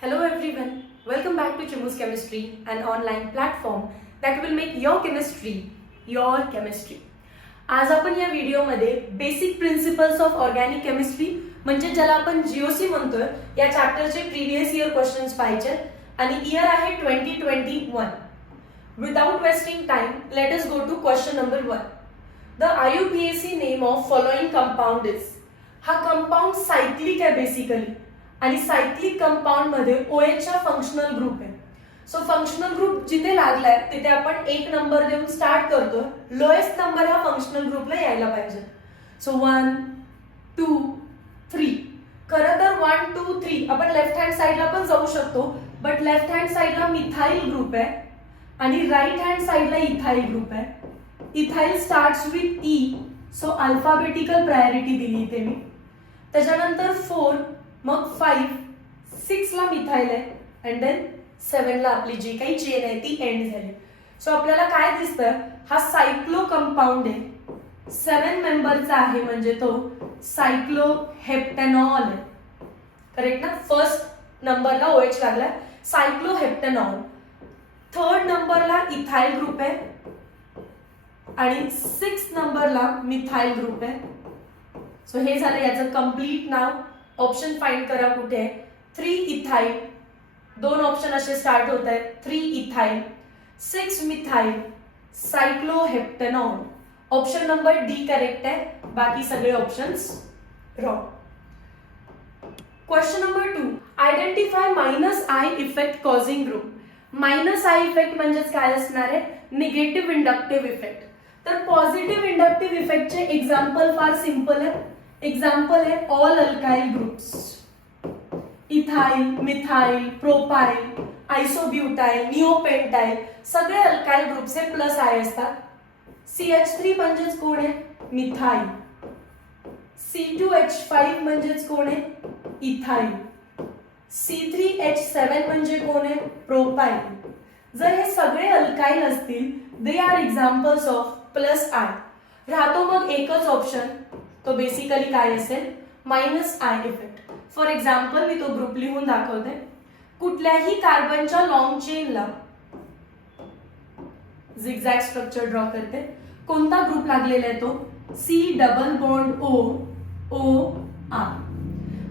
Hello everyone, welcome back to Chimu's Chemistry, an online platform that will make your chemistry your chemistry. आज आपण या व्हिडिओमध्ये basic principles of organic chemistry म्हणजे ज्याला आपण GOC म्हणतोय या चॅप्टरचे प्रीवियस इयर क्वेश्चन्स पाहायचे आणि इयर आहे 2021. Without wasting time, let us go to question number 1. The IUPAC name of following compound is. हा कंपाऊंड सायक्लिक आहे बेसिकली आणि सायक्लिक कंपाऊंड मध्ये OH चा फंक्शनल ग्रुप आहे. सो फंक्शनल ग्रुप जिथे लागलाय तिथे आपण 1 नंबर देऊन स्टार्ट करतो. लोएस्ट नंबर हा फंक्शनल ग्रुपला यायला पाहिजे. सो 1 2 3. खरं तर 1 2 3 आपण लेफ्ट हँड साइडला पण जाऊ शकतो, बट लेफ्ट हँड साइडला मिथाइल ग्रुप आहे आणि राइट हँड साइडला इथाइल ग्रुप आहे. Ethyl starts with E, so alphabetical priority दिली इथे मी. त्याच्यानंतर 4, मग 5, 6 ला मिथाइल आहे अँड देन 7 ला आपली जी काही चेन आहे ती एंड झाली. सो आपल्याला काय दिसतं, हा सायक्लो कंपाऊंड आहे, 7 मेंबरचा आहे म्हणजे तो सायक्लोहेप्टॅनॉल आहे. करेक्ट ना? फर्स्ट नंबरला OH लागला सायक्लोहेप्टॅनॉल. थर्ड नंबरला इथाइल ग्रुप आहे आणि 6 नंबरला मिथाइल ग्रुप आहे. सो हे झालं याचं कंप्लीट नाव. ऑप्शन फाइंड करा कुठे आहे. 3 इथाइल, 2 ऑप्शन असे स्टार्ट होत आहेत. 3 ethyl, 6 methyl, cycloheptanol. Option number D correct आहे, बाकी सगळे options wrong. Question number 2. Identify -I effect causing group. -I effect म्हणजेच काय असणार आहे? Negative inductive effect. तर पॉझिटिव्ह इंडक्टिव्ह इफेक्टचे एक्झाम्पल फार सिंपल आहे. एक्झाम्पल आहे all alkyl groups, ethyl, methyl, propyl, isobutyl, neopentyl, सगळे अल्काइल ग्रुपचे +I असतात. CH3 म्हणजेच कोण आहे? मिथाइल. C2H5 म्हणजेच कोण आहे? इथाइल. C3H7 म्हणजे कोण आहे? प्रोपाइल. जर हे सगळे अल्काइल असतील, they are examples of +I. राहतो मग एकच ऑप्शन, तो बेसिकली काय असेल? -I effect. फॉर एक्झाम्पल मी तो ग्रुप लिहून दाखवते. कुठल्याही कार्बनच्या लॉंग चेनला झिगझॅग स्ट्रक्चर ड्रॉ करते. कोणता ग्रुप लागलेला आहे तो? C double bond O R.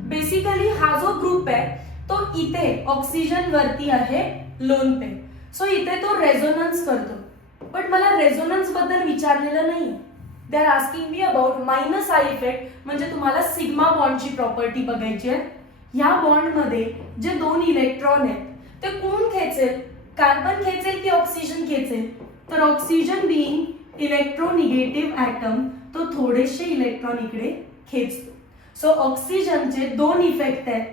Basically हा जो ग्रुप आहे तो इथे ऑक्सिजन वरती आहे लोन पे. सो इथे तो रेझोनन्स करतो, बट मला रेझोनन्स बद्दल विचारलेलं नाही. They are asking me about -I effect. म्हणजे तुम्हाला सिग्मा बॉन्डची प्रॉपर्टी बघायची आहे. ह्या बॉन्ड मध्ये जे 2 इलेक्ट्रॉन आहेत ते कोण खेचेल? कार्बन खेचेल की ऑक्सिजन खेचेल? तर ऑक्सिजन बीइंग इलेक्ट्रोनिगेटिव्ह ॲटम तो थोडेसे इलेक्ट्रॉन इकडे खेचतो. सो ऑक्सिजनचे 2 इफेक्ट आहेत.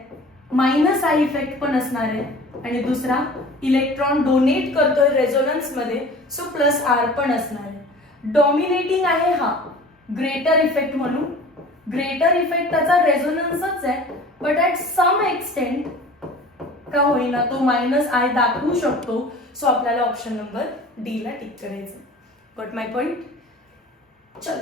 -I इफेक्ट पण असणार आहे आणि दुसरा इलेक्ट्रॉन डोनेट करतोय रेझोनन्स मध्ये, सो +R पण असणार आहे. डॉमिनेटिंग आहे हा ग्रेटर इफेक्ट म्हणून. ग्रेटर इफेक्ट त्याचा रेझोनन्सच आहे, बट ऍट सम एक्सटेंट का होईना तो -I दाखवू शकतो. सो आपल्याला ऑप्शन नंबर डी ला टिक करायचं. Got my point? चल,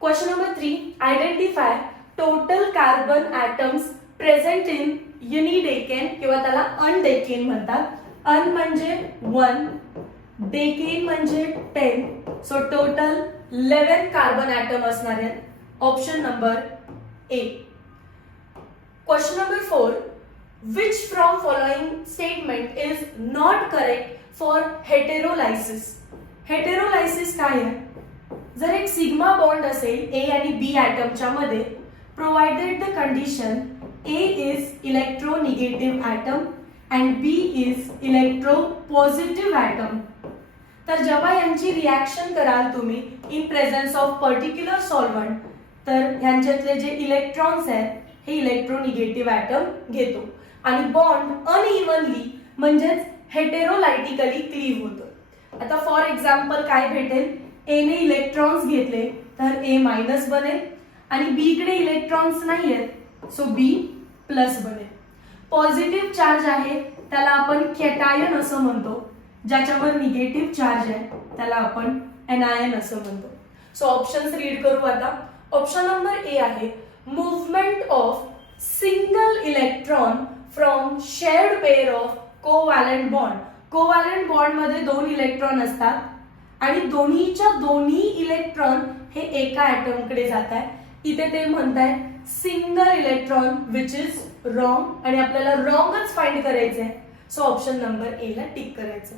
question number 3. Identify total carbon atoms present in undecane किंवा त्याला अनडेकेन म्हणतात. अन म्हणजे 1, डेकेन म्हणजे 10. सो टोटल 11 कार्बन ॲटम असणार आहेत. Option number A. Question number 4. Which from following statement is not correct for heterolysis. Heterolysis काय आहे? जर एक सिग्मा बॉन्ड असेल ए आणि बी ॲटमच्या मध्ये, provided the condition A is electronegative atom and B is electropositive atom. तर जेव्हा यांची रिॲक्शन कराल तुम्ही in presence of particular solvent, तर ह्यांच्यातले जे इलेक्ट्रॉन्स आहेत हे इलेक्ट्रोनिगेटिव्ह ॲटम घेतो आणि बॉन्ड अनइव्हनली म्हणजेच हेटेरोलायटिकली क्लीव्ह होतो. आता फॉर एक्झाम्पल काय भेटेल? ए ने इलेक्ट्रॉन्स घेतले तर A- बनेल आणि बी कडे इलेक्ट्रॉन्स नाही आहेत, सो B प्लस बनेल. पॉझिटिव्ह चार्ज आहे त्याला आपण कॅटायन असं म्हणतो, ज्याच्यावर निगेटिव्ह चार्ज आहे त्याला आपण एनायन असं म्हणतो. सो ऑप्शन्स रीड करू आता. ऑप्शन नंबर ए आहे movement of single electron from shared pair of covalent bond. Covalent bond मध्ये 2 इलेक्ट्रॉन असतात आणि दोन्हीच्या दोन्ही इलेक्ट्रॉन हे एका ऍटम कडे जात आहे. इथे ते म्हणताय single electron which is wrong आणि आपल्याला रॉंगच फाइंड करायचं आहे. सो ऑप्शन नंबर ए ला टिक करायचं.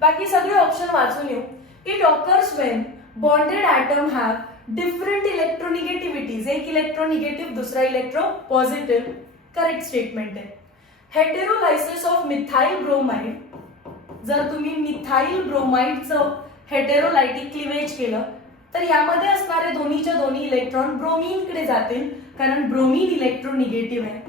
बाकी सगळे ऑप्शन वाचून येऊ. It occurs when bonded atom have different electronegativities. एक इलेक्ट्रोनिगेटिव्ह दुसरा इलेक्ट्रो पॉझिटिव्ह. करेक्ट स्टेटमेंट आहे. Heterolysis of methyl bromide. जर तुम्ही मिथाइल ब्रोमाइडचं हेटेरोलायटिक क्लिवेज केलं तर यामध्ये असणारे दोन्हीच्या दोन्ही इलेक्ट्रॉन ब्रोमीनकडे जातील कारण ब्रोमीन इलेक्ट्रोनिगेटिव्ह आहे.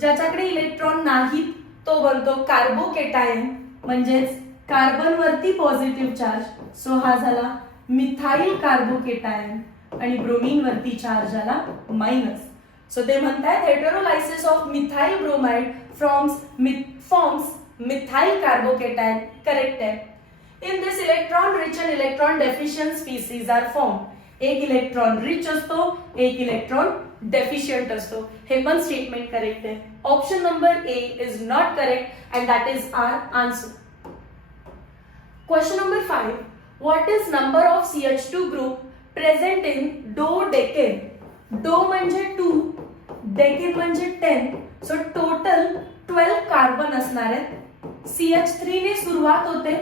ज्याच्याकडे इलेक्ट्रॉन नाहीत तो बनतो कार्बोकेटायन म्हणजेच कार्बन वरती पॉझिटिव्ह चार्ज. सो हा झाला मिथाइल कार्बोकेटायन आणि ब्रोमीन वरती चार्ज आला मायनस. सो ते म्हणतात heterolysis of methyl bromide forms methyl carbocation. Correct आहे. In this electron rich and electron deficient species are form. एक इलेक्ट्रॉन रिच असतो एक इलेक्ट्रॉन डेफिशियंट असतो. हे पण स्टेटमेंट करेक्ट आहे. Option number A is not correct and that is our answer. Question number 5. What is number of CH2 group present in dodecane. डो म्हणजे 2, decane म्हणजे 10. सो टोटल 12 कार्बन असणार आहेत. CH3 ने सुरुवात होते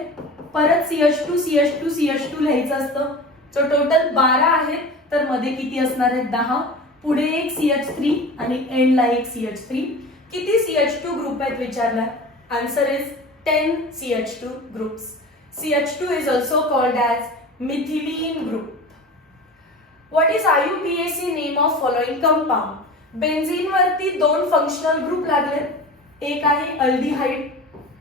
परत CH2 CH2 CH2 लिहायचं असतं. सो टोटल 12 आहेत तर मध्ये किती असणार आहेत 10. पुढे एक CH3 आणि एंडला एक CH3. किती CH2 ग्रुप आहेत विचारला. Answer is 10 CH2 groups. CH2 is also called as methylene group. What is IUPAC name of following compound? Benzene वरती 2 फंक्शनल ग्रुप लागले. एक आहे अल्डिहाइड,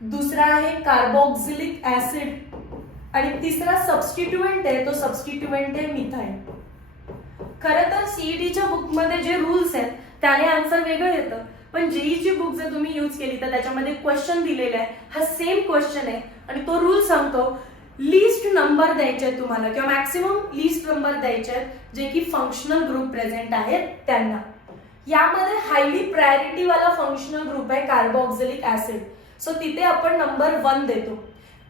दुसरा आहे कार्बोक्सिलिक ऍसिड आणि तिसरा सबस्टिट्यूएंट आहे. तो सबस्टिट्यूएंट आहे मिथाइल. खरं तर सीईटीच्या बुक मध्ये जे रूल्स आहेत त्याने आन्सर वेगळं येतं पण जेईची बुक जर तुम्ही यूज केली तर त्याच्यामध्ये क्वेश्चन दिलेला आहे. हा सेम क्वेश्चन आहे आणि तो रूल सांगतो लिस्ट नंबर द्यायचे आहेत तुम्हाला किंवा मॅक्सिमम लिस्ट नंबर द्यायचे आहेत जे की फंक्शनल ग्रुप प्रेझेंट आहेत त्यांना. यामध्ये हायली प्रायोरिटी वाला फंक्शनल ग्रुप आहे कार्बोक्सिलिक ऍसिड. सो तिथे आपण नंबर 1 देतो.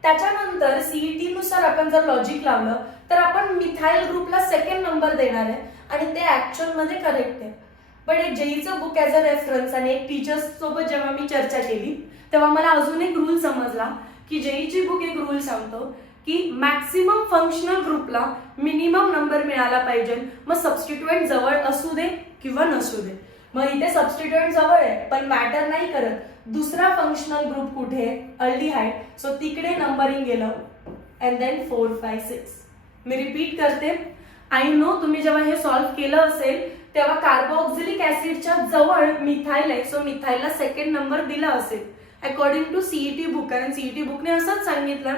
त्याच्यानंतर सीईटी नुसार आपण जर लॉजिक लावलं तर आपण मिथाइल ग्रुपला सेकंड नंबर देणार आहे आणि ते ऍक्च्युअल मध्ये करेक्ट आहे. पण एक जेईचं बुक ऍज अ रेफरन्स आणि एक टीचर्स सोबत जेव्हा मी चर्चा केली तेव्हा मला अजून एक रूल समजला की जेईची बुक एक रूल सांगतो की मॅक्सिमम फंक्शनल ग्रुपला मिनिमम नंबर मिळाला पाहिजे. मग सबस्टिट्यूएंट जवळ असू दे किंवा नसू दे. मग इथे सबस्टिट्यूएंट जवळ आहे पण मॅटर नाही करत दुसरा फंक्शनल ग्रुप कुठे आहे अल्डिहाइड. सो तिकडे नंबरिंग गेलं अँड देन 4 5 6. मी रिपीट करते. आय नो तुम्ही जेव्हा हे सॉल्व्ह केलं असेल तेव्हा कार्बोक्सिलिक ऍसिडच्या जवळ मिथाइल आहे. सो मिथाइलला सेकंड नंबर दिला असेल अकॉर्डिंग टू सीईटी बुक. कारण सीईटी बुकने असंच सांगितलं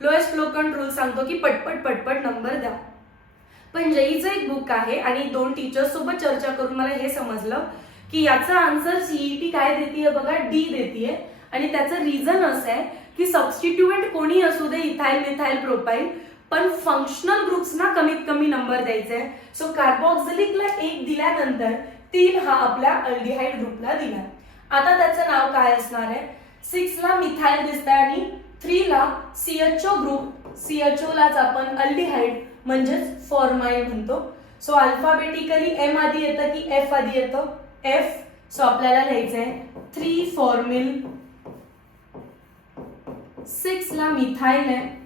लोएस्ट फ्लोकंट रूल सांगतो की पटपट पटपट नंबर द्या. पण जेईचं एक बुक आहे आणि 2 टीचर्स सोबत चर्चा करून मला हे समजलं की याचा आन्सर सीईटी काय देतीये बघा डी देतीये आणि त्याचं रिझन असं आहे की सबस्टिट्यूएंट कोणी असू दे इथाइल मिथाइल प्रोपाइल पण फंक्शनल ग्रुप्सना कमीत कमी नंबर द्यायचा आहे. सो कार्बोक्सिलिकला 1 दिल्यानंतर 3 हा आपल्या अल्डिहाइड ग्रुपला दिला. आता त्याचं नाव काय असणार आहे. 6 ला मिथाइल दिसतंय आणि 3 ला CHO ग्रुप. CHO लाच आपण अल्डिहाइड म्हणजेच फॉर्माइल म्हणतो. सो अल्फाबेटिकली एम आधी येतं की एफ आधी येतं एफ. सो आपल्याला लिहायचंय 3 फॉर्मिल. 6 ला मिथाइल आहे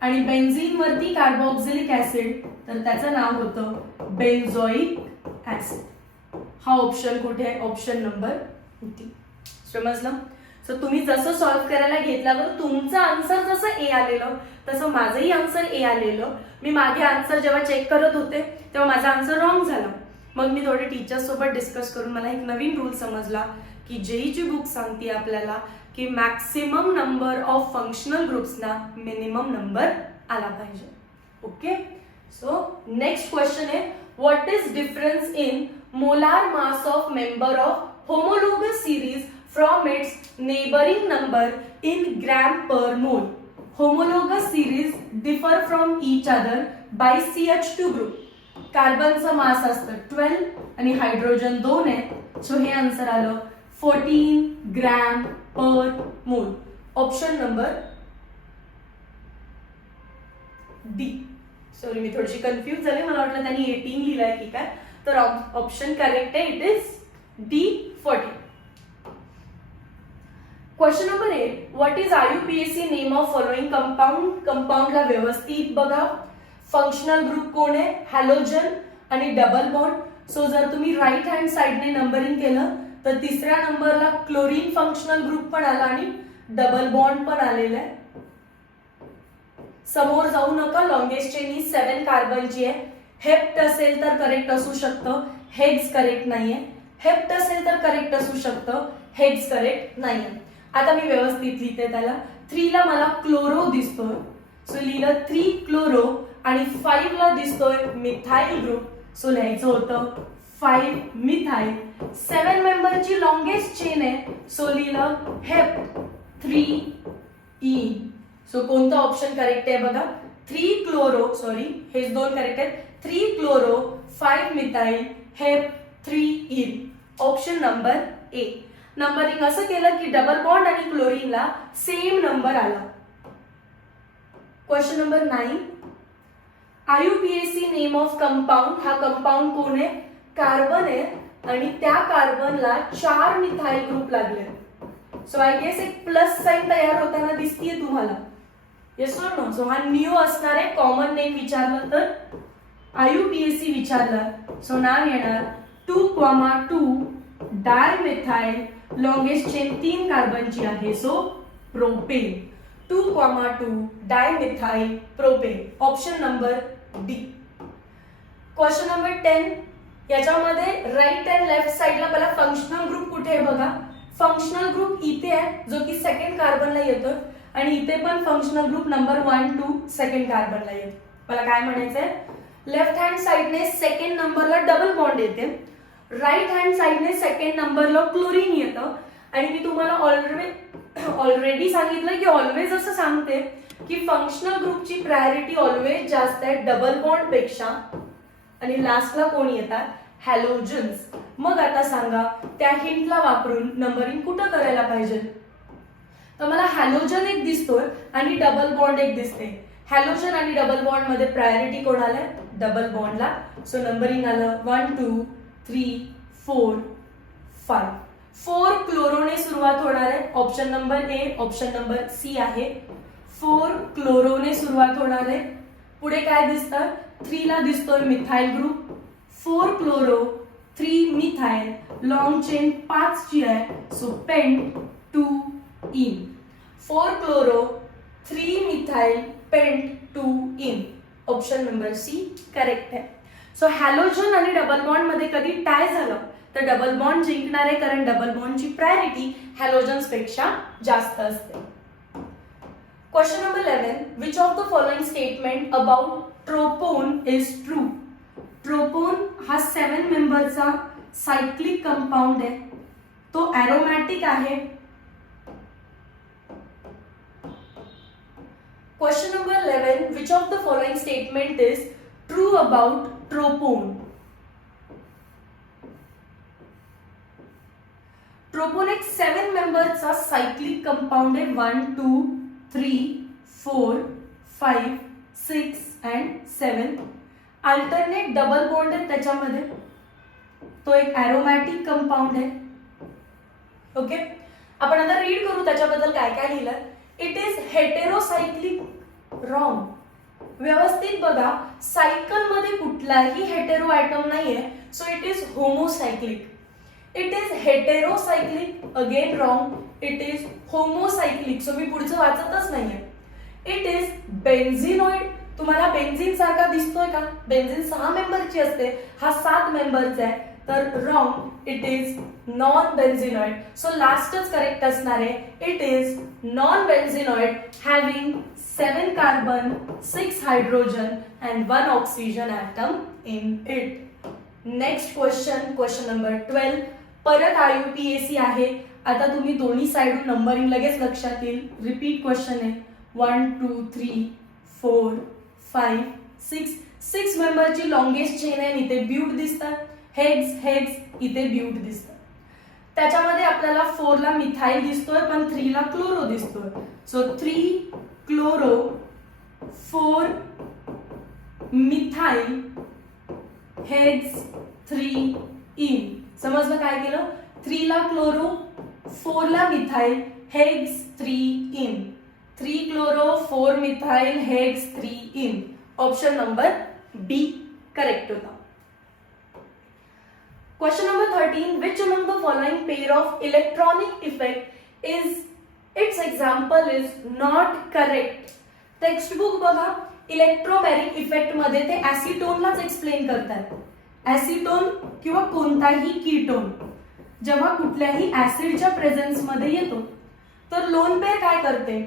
आणि बेन्झीन वरती कार्बोक्सिलिक ऍसिड तर त्याचं नाव होतं बेन्झोइक ऍसिड. हा ऑप्शन कुठे आहे ऑप्शन नंबर 3. समजलं. सो तुम्ही जसं सॉल्व्ह करायला घेतल्यावर तुमचं आन्सर जसं ए आलेलं तसं माझंही आन्सर ए आलेलं. मी मागे आन्सर जेव्हा चेक करत होते तेव्हा माझा आन्सर रॉंग झाला. मग मी थोडे टीचर्स सोबत डिस्कस करून मला एक नवीन रूल समजला की जेईची बुक सांगते आपल्याला की मॅक्सिमम नंबर ऑफ फंक्शनल ग्रुप्सना मिनिमम नंबर आला पाहिजे. ओके. सो नेक्स्ट क्वेश्चन आहे what is difference in molar mass of member of homologous series from its neighbouring number in gram per mole. Homologous series differ from each other by CH2 group. कार्बनचं mass असतं 12 आणि hydrogen 2 आहे. So हे answer आलं 14 gram per मोल. Option number D. Sorry, मी थोडीशी confuse झाले, मला वाटलं त्यांनी 18 लिहिलंय की काय. तर ऑप्शन करेक्ट आहे, it is D 14. Question number 8. What is IUPAC name of following compound. कंपाऊंडला व्यवस्थित बघा. फंक्शनल ग्रुप कोण आहे, हॅलोजन आणि डबल बॉन्ड. सो जर तुम्ही राईट हँड साइडने नंबरिंग केलं तर तिसऱ्या नंबरला क्लोरीन फंक्शनल ग्रुप पण आला आणि डबल बॉन्ड पण आलेला आहे. समोर जाऊ नका. लॉंगेस्ट चेन ही 7 कार्बनची आहे. हेप्ट असेल तर करेक्ट असू शकतं, हेग्स करेक्ट नाहीये. हेप्ट असेल तर करेक्ट असू शकतं, हेग्स करेक्ट नाहीये. आता मी व्यवस्थित लिहिते त्याला. 3 ला मला क्लोरो दिसतोय, सो लिहिलं 3 क्लोरो. आणि 5 ला दिसतोय मिथाइल ग्रुप, सो लिहायचं होतं 5 मिथाइल. 7 मेंबरची लॉंगेस्ट चेन आहे, सो लिहिलं हेप्ट 3 इन. सो कोणतं ऑप्शन करेक्ट आहे बघा. 3 क्लोरो, सॉरी हेच दोन करेक्ट आहेत. 3 chloro 5 methyl hept 3 ene. Option number ए. नंबरिंग असं केलं की डबल बॉन्ड आणि क्लोरीनला सेम नंबर आला. Question number 9. IUPAC name of compound. हा कंपाऊंड कोण आहे, कार्बन आहे आणि त्या कार्बनला 4 मिथाइल ग्रुप लागले. सो आय गेस एक प्लस साइन तयार होताना दिसतीये तुम्हाला. येस और नो. सो हा न्यू असणार आहे. कॉमन नेम विचारलं तर IUPAC विचारलं, सो नाव येणार 2,2 डायमिथाइल. लॉंगेस्ट चेन 3 कार्बनची आहे, so propane. 2,2 dimethyl propane. Option number D. Question number 10. याच्यामध्ये राईट अँड लेफ्ट साइडला पहिला फंक्शनल ग्रुप कुठे आहे बघा. फंक्शनल ग्रुप इथे आहे, जो की सेकंड कार्बनला येतो. आणि इथे पण फंक्शनल ग्रुप नंबर 1, 2 सेकंड कार्बनला येतो. मला काय म्हणायचंय, लेफ्ट हँड साइडने सेकंड नंबरला डबल बॉन्ड येते, राईट हँड साइडने सेकंड नंबरला क्लोरीन येतं. आणि मी तुम्हाला ऑलरेडी सांगितलं की ऑलवेज असं सांगते की फंक्शनल ग्रुपची प्रायोरिटी ऑलवेज जास्त आहे डबल बॉन्ड पेक्षा. आणि लास्टला कोण येतात, हॅलोजन्स. मग आता सांगा त्या हिंटला वापरून नंबरिंग कुठं करायला पाहिजे. तर मला हॅलोजन एक दिसतोय आणि डबल बॉन्ड एक दिसते. हॅलोजन आणि डबल बॉन्ड मध्ये प्रायोरिटी कोणाला, डबल बॉन्डला. सो नंबरिंग आलं 1, 2, 3, 4, 5. 4 क्लोरोने सुरुवात होणार आहे. Option number A. Option number C आहे. 4 क्लोरोने सुरुवात होणार आहे. पुढे काय दिसतं, 3 ला दिसतोय methyl group. 4 chloro 3 methyl. Long chain 5 ची आहे, so pent 2 ene. 4 chloro 3 methyl pent 2 ene. Option number C correct आहे. सो हॅलोजन आणि डबल बॉन्ड मध्ये कधी टाय झालं तर डबल बॉन्ड जिंकणार आहे, कारण डबल बॉन्डची प्रायोरिटी हॅलोजन्स पेक्षा जास्त असते. Question number 11. Which of the following statement about tropone is true. Tropone हा 7 मेंबरचा सायक्लिक कंपाऊंड आहे. तो एरोमॅटिक आहे. Question number 11. Which of the following statement is true about tropone. Tropone एक 7 मेंबरचा सायक्लिक कंपाऊंड आहे. 1, 2, 3, 4, 5, 6 अँड 7. अल्टरनेट डबल बॉन्ड आहे त्याच्यामध्ये. तो एक एरोमॅटिक कंपाऊंड आहे. ओके, आपण आता रीड करू त्याच्याबद्दल काय काय लिहिलं. It is heterocyclic. रॉंग. व्यवस्थित बघा, सायकल मध्ये कुठलाही हेटेरो ॲटम नाहीये, so it is homocyclic. It is heterocyclic. Again wrong. It is homocyclic. So मी पुढचं वाचतच नाहीये. It is benzenoid. तुम्हाला बेन्झिन सारखा दिसतोय का. बेन्झिन 6 मेंबरची असते, हा 7 मेंबरचा आहे. तर wrong. It is non benzenoid. So लास्टच करेक्ट असणार आहे. It is non benzenoid having 7 carbon 6 hydrogen and 1 oxygen atom in it. Next question, question number 12. परत IUPAC आहे. आता तुम्ही दोन्ही साइडून नंबरिंग लगेच लक्षात येईल. रिपीट क्वेश्चन आहे. 1, 2, 3, 4, 5, 6. 6 मेंबरची लॉंगेस्ट चेन आहे. इथे ब्यूट दिसतात. हेग्स इथे ब्यूट दिसतात. त्याच्यामध्ये आपल्याला 4 ला मिथाईल दिसतोय पण 3 ला क्लोरो दिसतोय. So 3 chloro 4 methyl hex 3 ene. समजलं काय केलं? 3 ला क्लोरो 4 ला methyl hex 3 ene. 3 chloro 4 methyl hex 3 ene. Option number B correct होता. Question number 13. Which among the following pair of electronic effect is its example is not correct? Textbook बघा, इलेक्ट्रोमॅरिक effect मध्ये ते ऍसिटोनलाच explain करतात. ऍसिटोन किंवा कोणताही ketone जेव्हा कुठल्याही ऍसिडच्या presence मध्ये येतो तर लोन पेअर काय करते?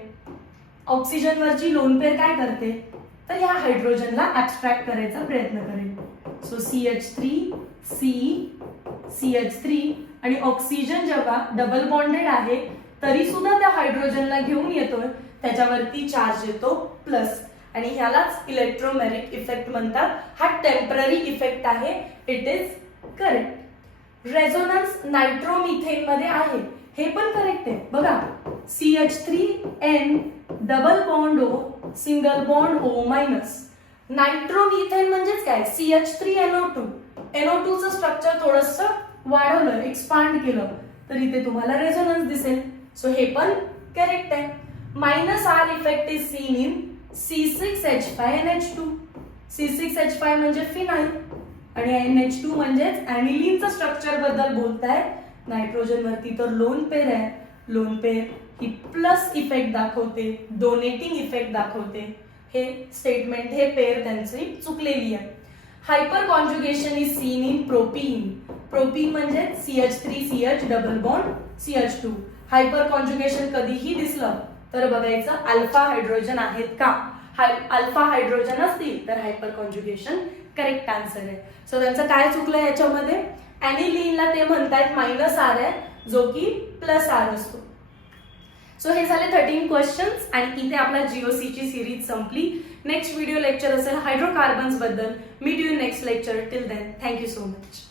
ऑक्सिजनवरची लोन पेअर काय करते? तर या हायड्रोजनला ऍब्स्ट्रॅक्ट करायचा प्रयत्न करेल. सो CH3 CH3 आणि ऑक्सिजन जेव्हा डबल बॉन्डेड आहे तरी सुद्धा त्या हायड्रोजनला घेऊन येतोय, त्याच्यावरती चार्ज येतो प्लस, आणि ह्यालाच इलेक्ट्रोमॅरिक इफेक्ट म्हणतात. हा टेम्पररी इफेक्ट आहे. It is correct. Resonance nitromethane मध्ये आहे, हे पण करेक्ट आहे. बघा, CH3N double bond O single bond O minus. Nitromethane म्हणजेच काय? CH3NO2. NO2 चं स्ट्रक्चर थोडस वाढवलं, एक्सपांड केलं तर इथे तुम्हाला रेझोनन्स दिसेल. सो हे पण करेक्ट आहे. -R effect is seen in C6H5NH2. C6H5 म्हणजे फिनाईल आणि NH2 म्हणजेच ऍनिलीनचं स्ट्रक्चर बद्दल बोलतायत. नायट्रोजन वरती तर लोन पेअर आहे. लोन पेअर ही प्लस इफेक्ट दाखवते, डोनेटिंग इफेक्ट दाखवते. हे स्टेटमेंट, हे पेअर त्यांची चुकलेली आहे. Hyper conjugation is seen in propene. Propene म्हणजे CH3CH double bond CH2. Hyper conjugation कधीही दिसलं तर बघायचं अल्फा हायड्रोजन आहेत का. अल्फा हायड्रोजन असतील तर हायपर कॉन्जुगेशन करेक्ट आन्सर आहे. सो त्यांचं काय चुकलं याच्यामध्ये? ऍनिलीनला ते म्हणतायत -R आहे, जो की +R असतो. सो हे झाले 13 क्वेश्चन्स आणि इथे आपला GOC ची सिरीज संपली. नेक्स्ट व्हिडिओ लेक्चर असेल हायड्रोकार्बन्स बद्दल. Meet you next lecture. Till then, thank you so much.